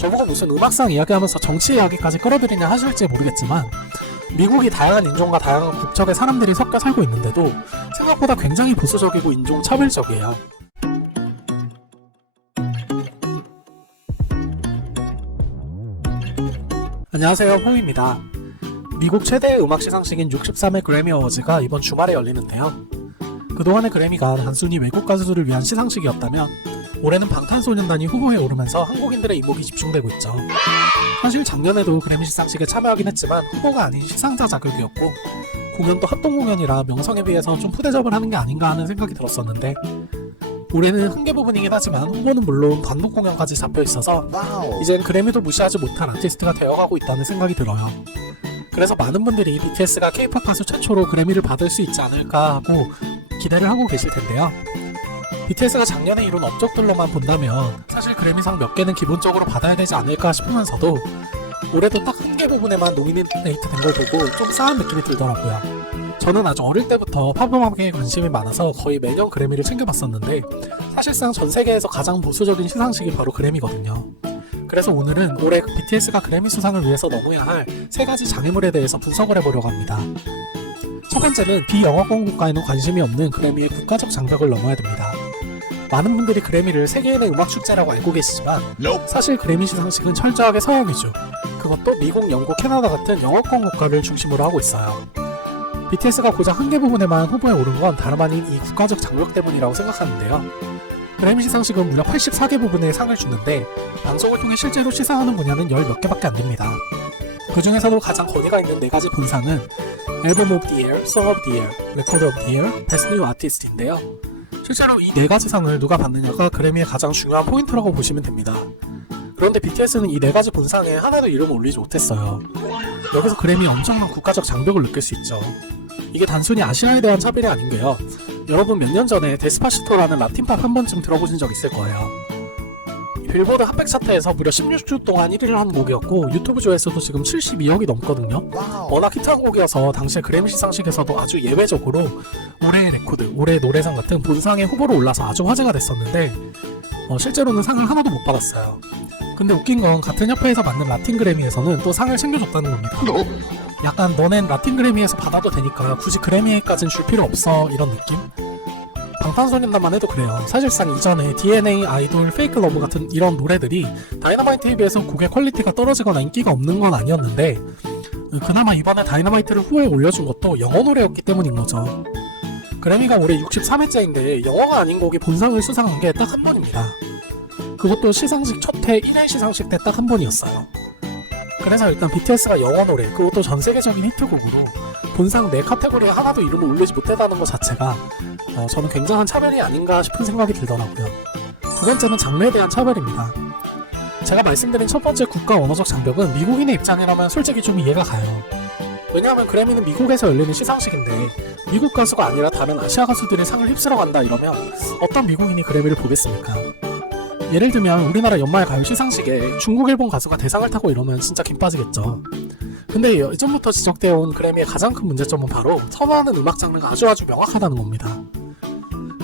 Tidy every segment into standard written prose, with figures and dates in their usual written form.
저보고 무슨 음악상 이야기하면서 정치 이야기까지 끌어들이냐 하실지 모르겠지만 미국이 다양한 인종과 다양한 국적의 사람들이 섞여 살고 있는데도 생각보다 굉장히 보수적이고 인종차별적이에요. 안녕하세요, 홈입니다. 미국 최대의 음악 시상식인 63회 그래미 어워즈가 이번 주말에 열리는데요. 그동안의 그래미가 단순히 외국 가수들을 위한 시상식이었다면 올해는 방탄소년단이 후보에 오르면서 한국인들의 이목이 집중되고 있죠. 사실 작년에도 그래미 시상식에 참여하긴 했지만 후보가 아닌 시상자 자격이었고 공연도 합동 공연이라 명성에 비해서 좀 푸대접을 하는 게 아닌가 하는 생각이 들었었는데 올해는 한계 부분이긴 하지만 후보는 물론 단독 공연까지 잡혀 있어서 이젠 그래미도 무시하지 못할 아티스트가 되어가고 있다는 생각이 들어요. 그래서 많은 분들이 BTS가 K-POP 가수 최초로 그래미를 받을 수 있지 않을까 하고 기대를 하고 계실 텐데요. BTS가 작년에 이룬 업적들로만 본다면 사실 그래미상 몇 개는 기본적으로 받아야 되지 않을까 싶으면서도 올해도 딱 한 개 부분에만 노미네이트 된 걸 보고 좀 싸한 느낌이 들더라고요. 저는 아주 어릴 때부터 팝음악에 관심이 많아서 거의 매년 그래미를 챙겨봤었는데 사실상 전 세계에서 가장 보수적인 시상식이 바로 그래미거든요. 그래서 오늘은 올해 BTS가 그래미 수상을 위해서 넘어야 할 세 가지 장애물에 대해서 분석을 해보려고 합니다. 첫 번째는 비영어권 국가에는 관심이 없는 그래미의 국가적 장벽을 넘어야 됩니다. 많은 분들이 그래미를 세계인의 음악 축제라고 알고 계시지만 사실 그래미 시상식은 철저하게 서양 위주, 그것도 미국, 영국, 캐나다 같은 영어권 국가를 중심으로 하고 있어요. BTS가 고작 한 개 부분에만 후보에 오른 건 다름 아닌 이 국가적 장벽 때문이라고 생각하는데요. 그래미 시상식은 무려 84개 부분의 상을 주는데 방송을 통해 실제로 시상하는 분야는 10몇 개밖에 안 됩니다. 그 중에서도 가장 거리가 있는 4가지 본상은 앨범 오브 디 이어, 송 오브 디 이어, 레코드 오브 디 이어, 베스트 뉴 아티스트인데요. 실제로 이 4가지 상을 누가 받느냐가 그래미의 가장 중요한 포인트라고 보시면 됩니다. 그런데 BTS는 이 4가지 본상에 하나도 이름을 올리지 못했어요. 여기서 그래미의 엄청난 국가적 장벽을 느낄 수 있죠. 이게 단순히 아시아에 대한 차별이 아닌 게요. 여러분 몇 년 전에 데스파시토라는 라틴팝 한 번쯤 들어보신 적 있을 거예요. 빌보드 핫백 차트에서 무려 16주 동안 1위를 한 곡이었고 유튜브 조회수도 지금 72억이 넘거든요. 워낙 히트한 곡이어서 당시에 그래미 시상식에서도 아주 예외적으로 올해의 레코드, 올해의 노래상 같은 본상의 후보로 올라서 아주 화제가 됐었는데 실제로는 상을 하나도 못 받았어요. 근데 웃긴 건 같은 협회에서 만든 라틴 그래미에서는 또 상을 챙겨줬다는 겁니다. 약간 너넨 라틴 그래미에서 받아도 되니까 굳이 그래미까진 줄 필요 없어 이런 느낌? 방탄소년단만 해도 그래요. 사실상 이전에 DNA, 아이돌, 페이크 러브 같은 이런 노래들이 다이너마이트에 비해서 곡의 퀄리티가 떨어지거나 인기가 없는 건 아니었는데 그나마 이번에 다이너마이트를 후보에 올려준 것도 영어 노래였기 때문인 거죠. 그래미가 올해 63회째인데 영어가 아닌 곡이 본상을 수상한 게 딱 한 번입니다. 그것도 시상식 첫회 1회 시상식 때 딱 한 번이었어요. 그래서 일단 BTS가 영어 노래, 그것도 전 세계적인 히트곡으로 본상 4카테고리에 하나도 이름을 올리지 못했다는 것 자체가 저는 굉장한 차별이 아닌가 싶은 생각이 들더라고요. 두 번째는 장르에 대한 차별입니다. 제가 말씀드린 첫 번째 국가 언어적 장벽은 미국인의 입장이라면 솔직히 좀 이해가 가요. 왜냐하면 그래미는 미국에서 열리는 시상식인데 미국 가수가 아니라 다른 아시아 가수들이 상을 휩쓸어 간다 이러면 어떤 미국인이 그래미를 보겠습니까? 예를 들면 우리나라 연말 가요 시상식에 중국, 일본 가수가 대상을 타고 이러면 진짜 김 빠지겠죠. 근데 예전부터 지적되어 온 그래미의 가장 큰 문제점은 바로 선호하는 음악 장르가 아주 명확하다는 겁니다.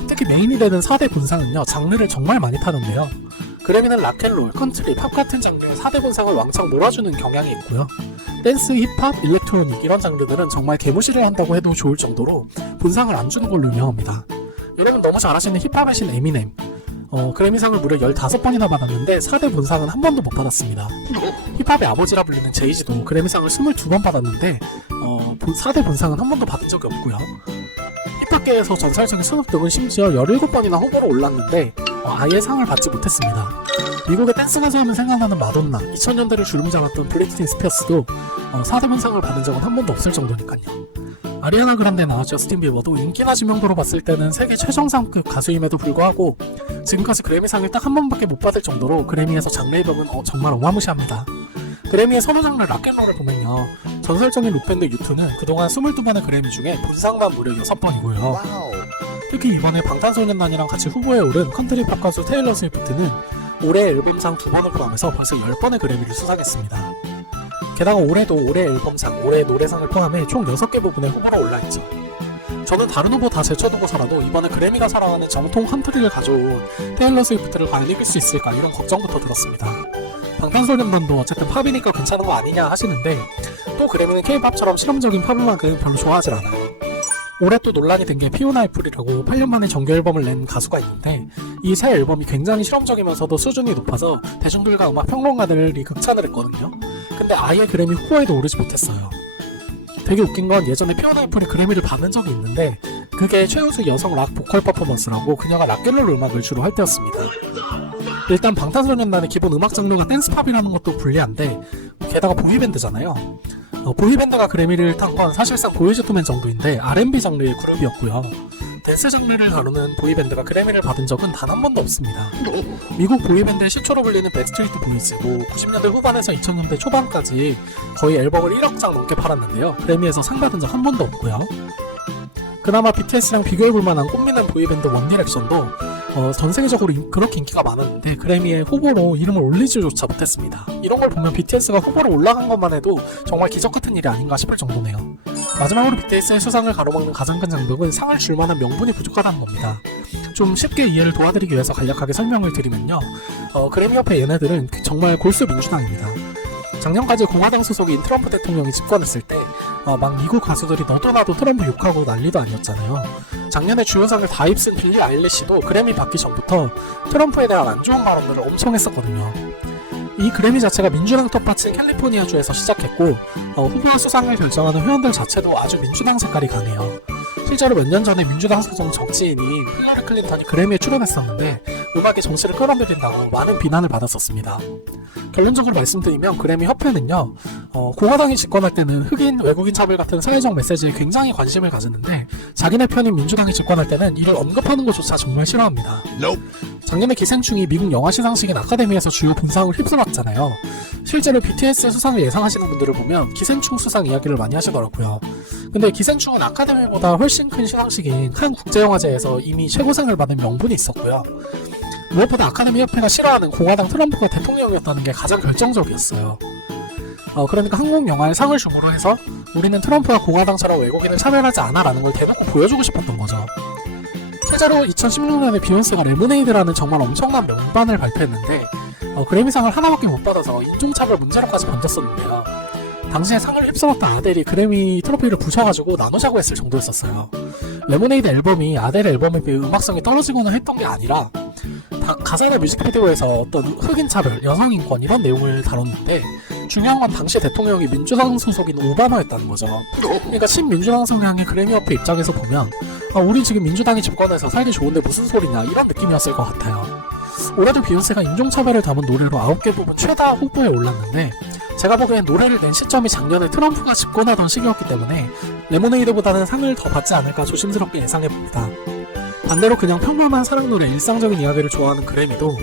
특히 메인이 되는 4대 본상은요, 장르를 정말 많이 타는데요. 그래미는 락앤롤, 컨트리, 팝 같은 장르의 4대 본상을 왕창 몰아주는 경향이 있고요. 댄스, 힙합, 일렉트로닉 이런 장르들은 정말 개무시를 한다고 해도 좋을 정도로 본상을 안 주는 걸로 유명합니다. 여러분 너무 잘 아시는 힙합의 신 에미넴, 그래미상을 무려 15번이나 받았는데 4대 본상은 한 번도 못 받았습니다. 힙합의 아버지라 불리는 제이지도 그래미상을 22번 받았는데 4대 본상은 한 번도 받은 적이 없고요. 힙합계에서 전설적인 스눕 등은 심지어 17번이나 후보로 올랐는데 아예 상을 받지 못했습니다. 미국의 댄스 가수 하면 생각나는 마돈나, 2000년대를 주름잡았던 브리트니 스피어스도 4대 본상을 받은 적은 한 번도 없을 정도니까요. 아리아나 그란데나 저스틴 비버도 인기나 지명도로 봤을 때는 세계 최정상급 가수임에도 불구하고 지금까지 그래미상을 딱 한 번밖에 못 받을 정도로 그래미에서 장르의 벽은 정말 어마무시합니다. 그래미의 선호 장르 락앤롤을 보면요, 전설적인 록밴드 U2는 그동안 22번의 그래미 중에 본상만 무려 6번이고요. 특히 이번에 방탄소년단이랑 같이 후보에 오른 컨트리 팝 가수 테일러 스위프트는 올해 앨범상 2번을 포함해서 벌써 10번의 그래미를 수상했습니다. 게다가 올해도 올해 앨범상, 올해 노래상을 포함해 총 6개 부분에 후보로 올라있죠. 저는 다른 후보 다 제쳐두고서라도 이번에 그래미가 사랑하는 정통 컨트리를 가져온 테일러 스위프트를 과연 이길 수 있을까 이런 걱정부터 들었습니다. 방탄소년단도 어쨌든 팝이니까 괜찮은 거 아니냐 하시는데 또 그래미는 K-팝처럼 실험적인 팝음악은 별로 좋아하질 않아요. 올해 또 논란이 된 게 피오나 애플이라고 8년 만에 정규 앨범을 낸 가수가 있는데 이 새 앨범이 굉장히 실험적이면서도 수준이 높아서 대중들과 음악 평론가들이 극찬을 했거든요. 근데 아예 그래미 후보에도 오르지 못했어요. 되게 웃긴 건 예전에 피오나 애플이 그래미를 받은 적이 있는데 그게 최우수 여성 락 보컬 퍼포먼스라고 그녀가 락앤롤 음악을 주로 할 때였습니다. 일단 방탄소년단의 기본 음악 장르가 댄스팝이라는 것도 불리한데 게다가 보이밴드잖아요. 보이밴드가 그래미를 탄 건 사실상 보이즈 투맨 정도인데 R&B 장르의 그룹이었고요. 댄스 장르를 다루는 보이밴드가 그래미를 받은 적은 단 한 번도 없습니다. 미국 보이밴드의 시초로 불리는 백스트리트 보이즈도 90년대 후반에서 2000년대 초반까지 거의 앨범을 1억 장 넘게 팔았는데요. 그래미에서 상 받은 적 한 번도 없고요. 그나마 BTS랑 비교해볼 만한 꽃미남 보이밴드 원디렉션도 전 세계적으로 그렇게 인기가 많았는데 그래미의 후보로 이름을 올리지조차 못했습니다. 이런 걸 보면 BTS가 후보로 올라간 것만 해도 정말 기적같은 일이 아닌가 싶을 정도네요. 마지막으로 BTS의 수상을 가로막는 가장 큰 장벽은 상을 줄 만한 명분이 부족하다는 겁니다. 좀 쉽게 이해를 도와드리기 위해서 간략하게 설명을 드리면요. 그래미협회 얘네들은 정말 골수 민주당입니다. 작년까지 공화당 소속인 트럼프 대통령이 집권했을 때 막 미국 가수들이 너도 나도 트럼프 욕하고 난리도 아니었잖아요. 작년에 주요상을 다 휩쓴 빌리 아일리시도 그래미 받기 전부터 트럼프에 대한 안 좋은 발언들을 엄청 했었거든요. 이 그래미 자체가 민주당 텃밭인 캘리포니아주에서 시작했고 후보와 수상을 결정하는 회원들 자체도 아주 민주당 색깔이 강해요. 실제로 몇 년 전에 민주당 소속 정치인이 힐러리 클린턴이 그래미에 출연했었는데 음악의 정치를 끌어들인다고 많은 비난을 받았었습니다. 결론적으로 말씀드리면 그래미 협회는요 공화당이 집권할 때는 흑인, 외국인 차별 같은 사회적 메시지에 굉장히 관심을 가지는데 자기네 편인 민주당이 집권할 때는 이를 언급하는 것조차 정말 싫어합니다. 작년에 기생충이 미국 영화 시상식인 아카데미에서 주요 본상을 휩쓸었잖아요. 실제로 BTS 수상을 예상하시는 분들을 보면 기생충 수상 이야기를 많이 하시더라고요. 근데 기생충은 아카데미보다 훨씬 큰 시상식인 칸 국제영화제에서 이미 최고상을 받은 명분이 있었고요. 무엇보다 아카데미 협회가 싫어하는 공화당 트럼프가 대통령이었다는 게 가장 결정적이었어요. 그러니까 한국 영화에 상을 줌으로 해서 우리는 트럼프와 공화당처럼 외국인을 차별하지 않아 라는 걸 대놓고 보여주고 싶었던 거죠. 실제로 2016년에 비욘세가 레모네이드라는 정말 엄청난 명반을 발표했는데 그래미상을 하나밖에 못 받아서 인종차별 문제로까지 번졌었는데요. 당시에 상을 휩쓸었던 아델이 그래미 트로피를 부셔가지고 나누자고 했을 정도였었어요. 레모네이드 앨범이 아델의 앨범에 비해 음악성이 떨어지거나 했던 게 아니라 가사나 뮤직비디오에서 어떤 흑인 차별, 여성 인권 이런 내용을 다뤘는데 중요한 건 당시 대통령이 민주당 소속인 오바마였다는 거죠. 그러니까 친민주당 성향의 그래미협회 입장에서 보면 우리 지금 민주당이 집권해서 살기 좋은데 무슨 소리냐 이런 느낌이었을 것 같아요. 올해도 비욘세가 인종차별을 담은 노래로 9개 부분 최다 후보에 올랐는데 제가 보기엔 노래를 낸 시점이 작년에 트럼프가 집권하던 시기였기 때문에 레모네이드보다는 상을 더 받지 않을까 조심스럽게 예상해봅니다. 반대로 그냥 평범한 사랑 노래, 일상적인 이야기를 좋아하는 그래미도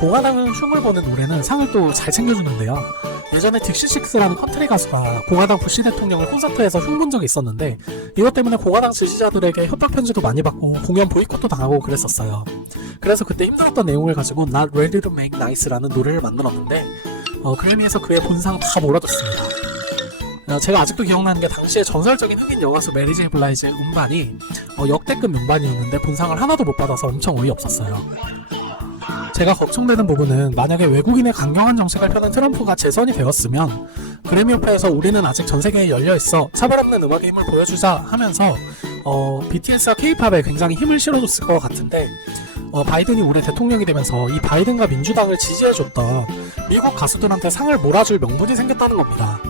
공화당은 흉을 보는 노래는 상을 또 잘 챙겨주는데요. 예전에 딕시6라는 컨트리 가수가 공화당 부시 대통령을 콘서트에서 흉본 적이 있었는데 이것 때문에 공화당 지지자들에게 협박 편지도 많이 받고 공연 보이콧도 당하고 그랬었어요. 그래서 그때 힘들었던 내용을 가지고 Not Ready to Make Nice라는 노래를 만들었는데 그래미에서 그의 본상 다 몰아줬습니다. 제가 아직도 기억나는 게 당시에 전설적인 흑인 여가수 메리 제이 블라이즈의 음반이 역대급 명반이었는데 본상을 하나도 못 받아서 엄청 어이없었어요. 제가 걱정되는 부분은 만약에 외국인의 강경한 정책을 펴는 트럼프가 재선이 되었으면 그래미협회에서 우리는 아직 전세계에 열려있어 차별 없는 음악의 힘을 보여주자 하면서 BTS와 K-팝에 굉장히 힘을 실어줬을 것 같은데 바이든이 올해 대통령이 되면서 이 바이든과 민주당을 지지해줬던 미국 가수들한테 상을 몰아줄 명분이 생겼다는 겁니다.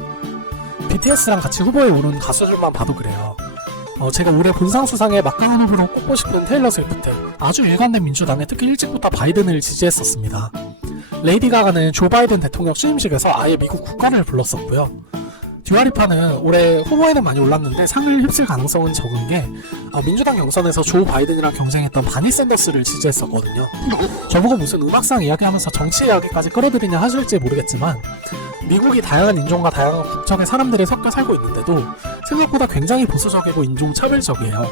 BTS랑 같이 후보에 오른 가수들만 봐도 그래요. 제가 올해 본상 수상에 막강한 후보로 꼽고 싶은 테일러 스위프트, 아주 일관된 민주당에 특히 일찍부터 바이든을 지지했었습니다. 레이디 가가는 조 바이든 대통령 취임식에서 아예 미국 국가를 불렀었고요. 듀아리파는 올해 후보에는 많이 올랐는데 상을 휩쓸 가능성은 적은 게 민주당 경선에서 조 바이든이랑 경쟁했던 바니 샌더스를 지지했었거든요. 저보고 무슨 음악상 이야기하면서 정치 이야기까지 끌어들이냐 하실지 모르겠지만 미국이 다양한 인종과 다양한 국적의 사람들이 섞여 살고 있는데도 생각보다 굉장히 보수적이고 인종차별적이에요.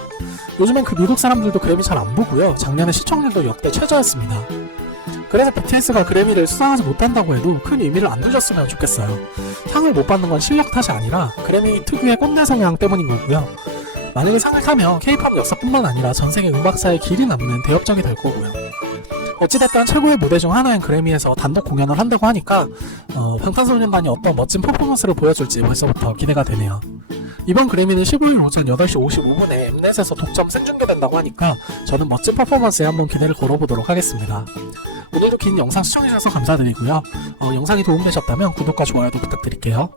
요즘엔 그 미국 사람들도 그래미 잘 안 보고요. 작년에 시청률도 역대 최저였습니다. 그래서 BTS가 그래미를 수상하지 못한다고 해도 큰 의미를 안 두셨으면 좋겠어요. 상을 못 받는 건 실력 탓이 아니라 그래미 특유의 꼰대 성향 때문인 거고요. 만약에 상을 타면 K-팝 역사뿐만 아니라 전세계 음악사의 길이 남는 대업적이 될 거고요. 어찌됐든 최고의 무대 중 하나인 그래미에서 단독 공연을 한다고 하니까 방탄소년단이 어떤 멋진 퍼포먼스를 보여줄지 벌써부터 기대가 되네요. 이번 그래미는 15일 오전 8시 55분에 엠넷에서 독점 생중계된다고 하니까 저는 멋진 퍼포먼스에 한번 기대를 걸어보도록 하겠습니다. 오늘도 긴 영상 시청해주셔서 감사드리고요. 영상이 도움되셨다면 구독과 좋아요도 부탁드릴게요.